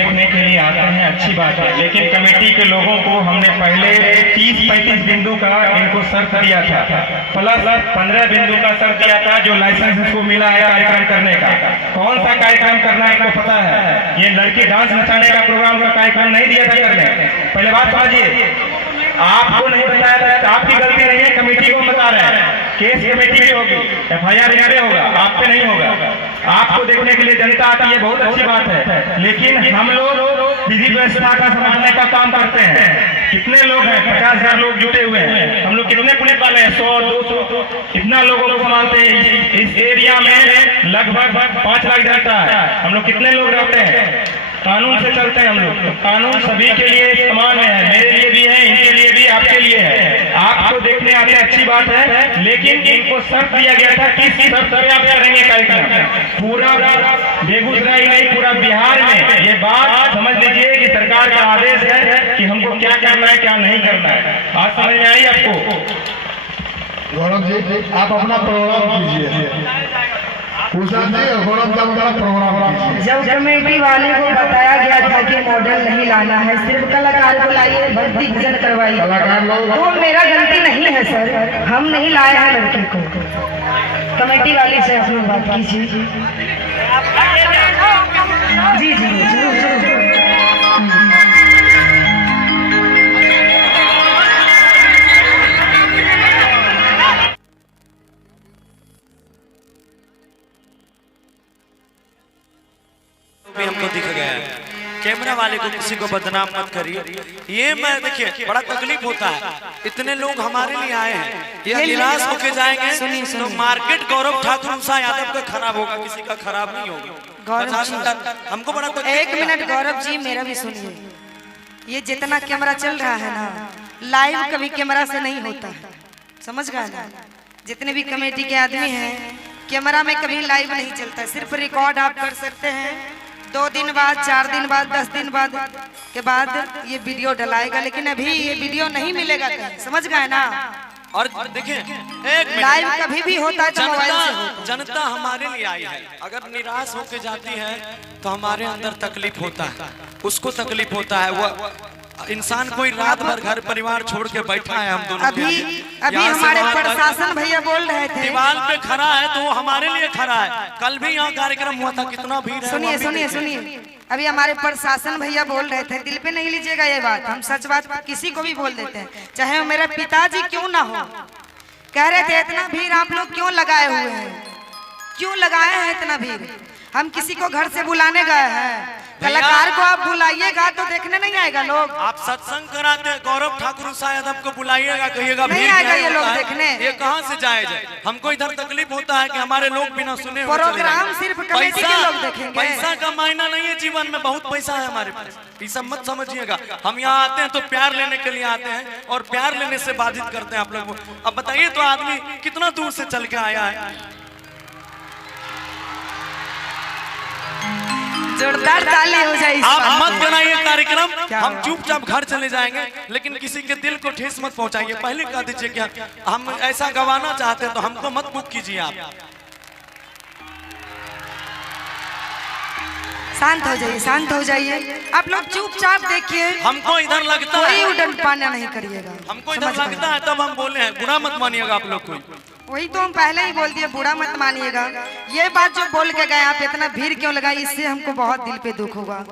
देखने के लिए आते हैं, अच्छी बात है, लेकिन कमेटी के लोगों को हमने पहले 30-35 बिंदु का इनको शर्त दिया था, प्लस 15 बिंदु का शर्त दिया था जो लाइसेंस इसको मिला है कार्यक्रम करने का। कौन सा कार्यक्रम करना है इनको पता है, ये लड़की डांस नचाने का प्रोग्राम का कार्यक्रम नहीं दिया था करने। पहले बात समझिए, आपको नहीं बताया था, आपकी गलती नहीं है, कमेटी को बता रहे हैं। केस कमेटी की होगी, FIR यहाँ पे होगा, आप पे नहीं होगा। आपको देखने के लिए जनता आती है, बहुत अच्छी बात है, लेकिन हम लोग विधि व्यवस्था का संभालने का काम करते हैं। कितने लोग हैं, 50,000 लोग जुटे हुए हैं, हम लोग कितने पुलिस वाले हैं, 100-200 कितना लोगों को संभालते हैं। इस एरिया में लगभग 5 लाख जनता है, हम लोग कितने लोग रहते हैं, कानून से चलते हैं हम लोग। तो कानून सभी के लिए समान है, मेरे लिए भी है, इनके लिए भी, आपके लिए है। आपको देखने आते हैं, अच्छी बात है, लेकिन इनको शर्त दिया गया था किस शर्त पे आप करेंगे कार्यक्रम। पूरा बेगूसराय नहीं, पूरा बिहार में ये बात समझ लीजिए कि सरकार का आदेश है कि हमको क्या करना है क्या नहीं करना है। बात समझ में आई आपको? गौरव जी, आप अपना प्रोग्राम कीजिए। जब कमेटी वाले को बताया गया था कि मॉडल नहीं लाना है, सिर्फ कलाकार को लाइए, भक्ति भजन करवाइए, तो मेरा गलती नहीं है सर, हम नहीं लाए हैं लड़के को। कमेटी वाले से अपनी बात कीजिए। जी जी जरूर जरूर। हमको दिख गया है, कैमरा वाले को किसी को बदनाम मत करिए। ये मैं देखिए बड़ा तकलीफ होता है, इतने लोग हमारे लिए आए हैं, ये निराश होके जाएंगे तो मार्केट गौरव ठाकुर उषा यादव का खराब होगा, किसी का खराब नहीं होगा। हमको बड़ा एक मिनट गौरव जी, मेरा भी सुनिए। ये जितना कैमरा चल रहा है ना, लाइव कभी कैमरा से नहीं होता है, समझ गए ना। जितने भी कमेटी के आदमी हैं, कैमरा में कभी लाइव नहीं चलता, सिर्फ रिकॉर्ड आप कर सकते हैं। 2 दिन बाद, 4 दिन बाद, 10 दिन बाद के बाद ये वीडियो डलाएगा, लेकिन अभी ये वीडियो नहीं मिलेगा कहीं, समझ गए ना। और देखिए एक लाइव कभी भी होता है तो मोबाइल से होता है। जनता हमारे लिए आई है, अगर निराश होके जाती है तो हमारे अंदर तकलीफ होता है, उसको तकलीफ होता है। वो इंसान कोई रात भर घर परिवार छोड़ के बैठा है, हम दोनों अभी हमारे प्रशासन भैया बोल रहे थे, दीवार पे खड़ा है तो वो हमारे लिए खड़ा है। कल भी यहाँ कार्यक्रम हुआ था, कितना भीड़ है। सुनिए सुनिए सुनिए, अभी हमारे प्रशासन भैया बोल रहे थे, दिल पे नहीं लीजिएगा ये बात, हम सच बात किसी को भी बोल देते हैं, चाहे वो मेरे पिताजी क्यों ना हो। कह रहे थे इतना भीड़ आप लोग क्यों लगाए हुए हैं, क्यों लगाए हैं इतना भीड़। हम किसी को घर से बुलाने गए हैं, कलाकार को आप बुलाइएगा तो देखने नहीं आएगा लोग। आप सत्संग कराते हैं, गौरव ठाकुर उषा यादव को बुलाइएगा, कहिएगा नहीं आएगा ये लोग देखने। ये कहाँ से जाएगा? हमको इधर तकलीफ होता है कि हमारे लोग बिना सुने प्रोग्राम सिर्फ कमेटी के लोग देखेंगे। पैसा का मायना नहीं है जीवन में, बहुत पैसा है हमारे पास, ये सब मत समझिएगा। हम यहाँ आते हैं तो प्यार लेने के लिए आते हैं, और प्यार लेने से बाधित करते हैं आप लोग। अब बताइए तो आदमी कितना दूर से चल के आया है। जोरदार ताली हो जाए। आप मत बनाइए कार्यक्रम, हम चुपचाप घर चले जाएंगे, लेकिन किसी के दिल को ठेस मत पहुंचाइए। पहले कह दीजिए कि हम ऐसा गवाना चाहते हैं तो हमको मत बुक कीजिए। आप शांत हो जाइए, शांत हो जाइए, आप लोग चुपचाप देखिए। हमको इधर लगता है, कोई उड़न पाना नहीं करिएगा। हमको इधर लगता है तब हम बोले हैं, बुरा मत मानिएगा आप लोग कोई। वही तो हम पहले ही बोल दिए, बुरा मत मानिएगा। ये बात जो बोल के गए आप, इतना भीड़ क्यों लगाई, इससे हमको बहुत दिल पे दुख होगा,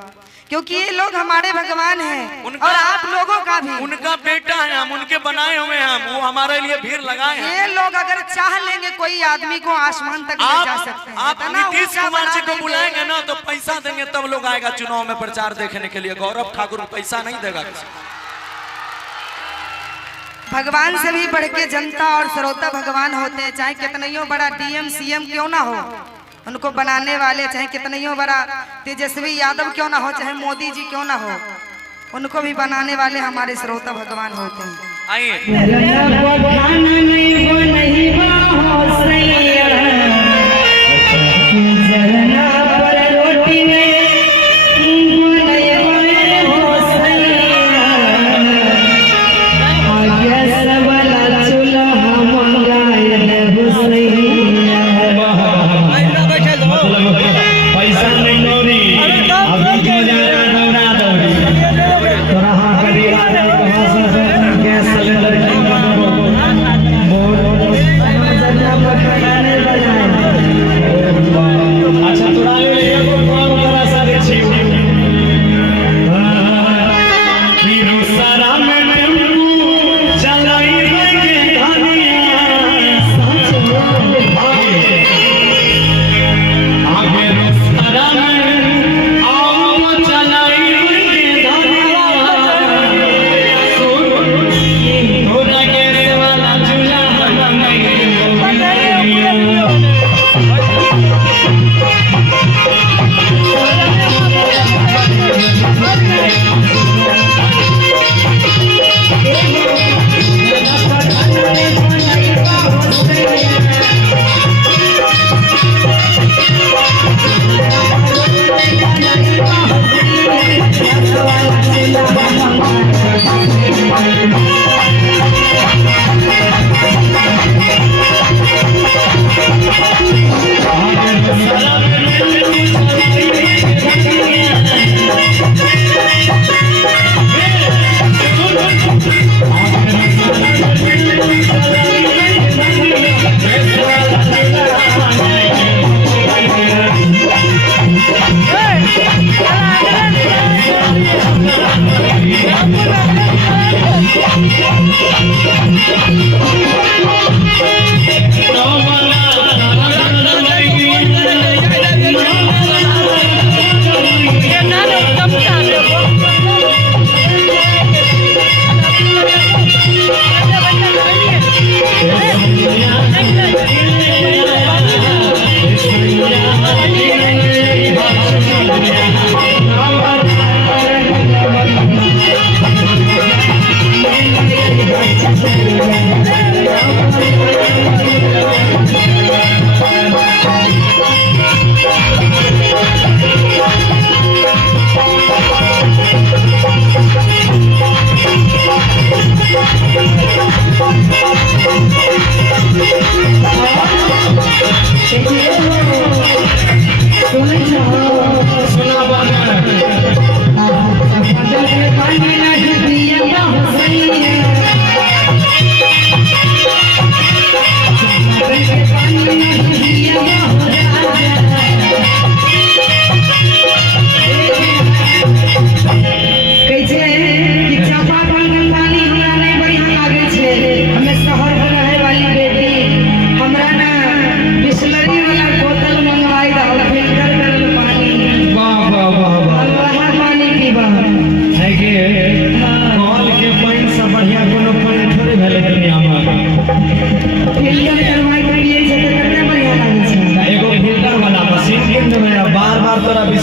क्योंकि ये लोग हमारे भगवान हैं और आप लोगों का भी। उनका बेटा है, हम उनके बनाए हुए हैं, वो हमारे लिए भीड़ लगाए हैं। ये लोग अगर चाह लेंगे कोई आदमी को आसमान तक ले जा सकते हैं। आप नीतीश कुमार जी को बुलाएंगे ना तो पैसा देंगे तब लोग आएगा चुनाव में प्रचार देखने के लिए। गौरव ठाकुर पैसा नहीं देगा किसी। भगवान से भी बढ़ के जनता और श्रोता भगवान होते हैं, चाहे कितनियों बड़ा DM CM क्यों ना हो, उनको बनाने वाले चाहे कितनियों बड़ा तेजस्वी यादव क्यों ना हो, चाहे मोदी जी क्यों ना हो, उनको भी बनाने वाले हमारे श्रोता भगवान होते हैं। पैसा नहीं,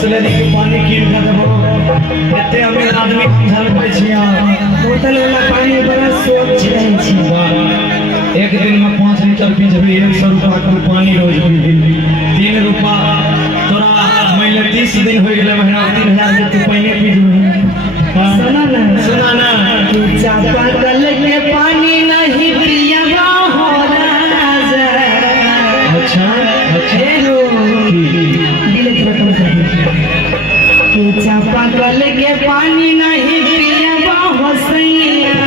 बिसलेरी के पानी कीन के देबो एते अमीर आदमी झल पाइ छिया बोतल वाला पानी बड़ा स्वच्छ रहे छी। एक दिन में 5 लीटर पी जेबी 100 रुपया के पानी रोज पी 3 रुपया तोरा महीने 30 दिन हो गेले महीना 3000 के तू पानी पी जेबी। सुना ना कि चापाकल के पानी नहीं पियबा हो राजा। अच्छा हेलो दिल खत्म कर कि चापाकल के पानी नहीं पियबा हो सैया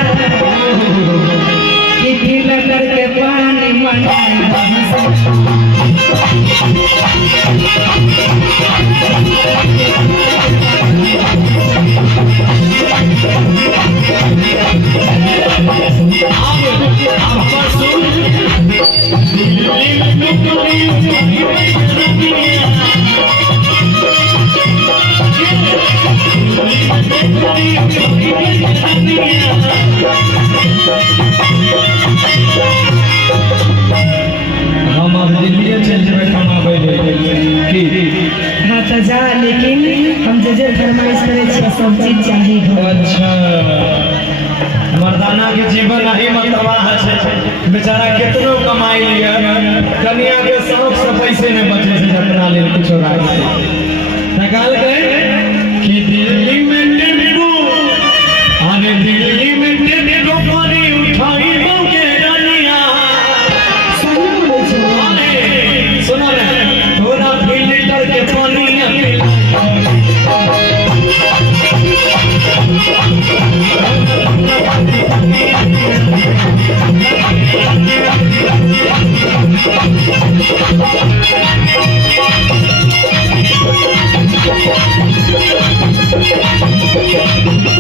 कि फिल्टर के पानी हम अब दिल्ली चल जेबे कमाबै की। हाँ तो जा, लेकिन हम जे फरमाइश करे छी सब चीज चाहिए। अच्छा मर्दाना के जीवन नहीं मतवाह है बेचारा कितनो कमाई लिया कन्या के शौक से पैसे नहीं बचे से अपना ले कुछ निकाल गए कि दिल्ली में टेम्पो आने दिल्ली में टेम्पो पानी उठाई के रानिया सुना रे थोड़ा फिल्टर के पानी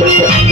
Thank you.